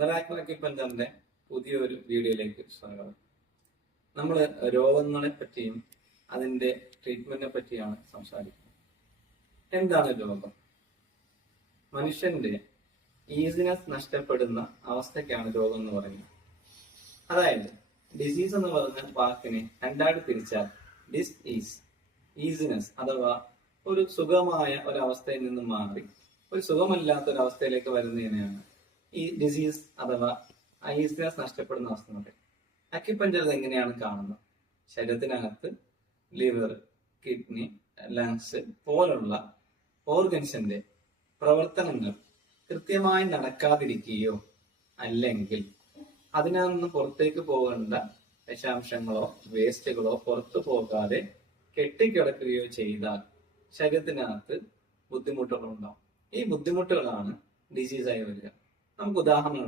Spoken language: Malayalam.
മിറാക്കിൾ അക്യുപഞ്ചറിന്റെ പുതിയൊരു വീഡിയോയിലേക്ക് സ്വാഗതം. നമ്മൾ രോഗങ്ങളെ പറ്റിയും അതിന്റെ ട്രീറ്റ്മെന്റിനെ പറ്റിയാണ് സംസാരിക്കുന്നത്. എന്താണ് രോഗം? മനുഷ്യന്റെ ഈസിനെസ് നഷ്ടപ്പെടുന്ന അവസ്ഥയ്ക്കാണ് രോഗം എന്ന് പറയുന്നത്. അതായത് ഡിസീസ് എന്ന് പറയുന്ന വാക്കിനെ രണ്ടായിട്ട് തിരിച്ചാൽ ഡിസ് ഈസ്, ഈസിനെസ് അഥവാ ഒരു സുഖമായ ഒരവസ്ഥയിൽ നിന്ന് മാറി ഒരു സുഖമല്ലാത്ത ഒരു അവസ്ഥയിലേക്ക് വരുന്നതിനെയാണ് ഈ ഡിസീസ് അഥവാ ഈസിനെസ് നഷ്ടപ്പെടുന്ന അവസ്ഥ എന്ന് പറയും. അക്യുപഞ്ചർ എങ്ങനെയാണ് കാണുന്നത്? ശരീരത്തിനകത്ത് ലിവർ, കിഡ്നി, ലങ്സ് പോലുള്ള ഓർഗൻസിന്റെ പ്രവർത്തനങ്ങൾ കൃത്യമായി നടക്കാതിരിക്കുകയോ അല്ലെങ്കിൽ അതിൽ നിന്ന് പുറത്തേക്ക് പോകേണ്ട വിഷാംശങ്ങളോ വേസ്റ്റുകളോ പുറത്തു പോകാതെ കെട്ടിക്കിടക്കുകയോ ചെയ്താൽ ശരീരത്തിനകത്ത് ബുദ്ധിമുട്ടുകൾ ഉണ്ടാവും. ഈ ബുദ്ധിമുട്ടുകളാണ് ഡിസീസായി വരിക. നമുക്ക് ഉദാഹരണം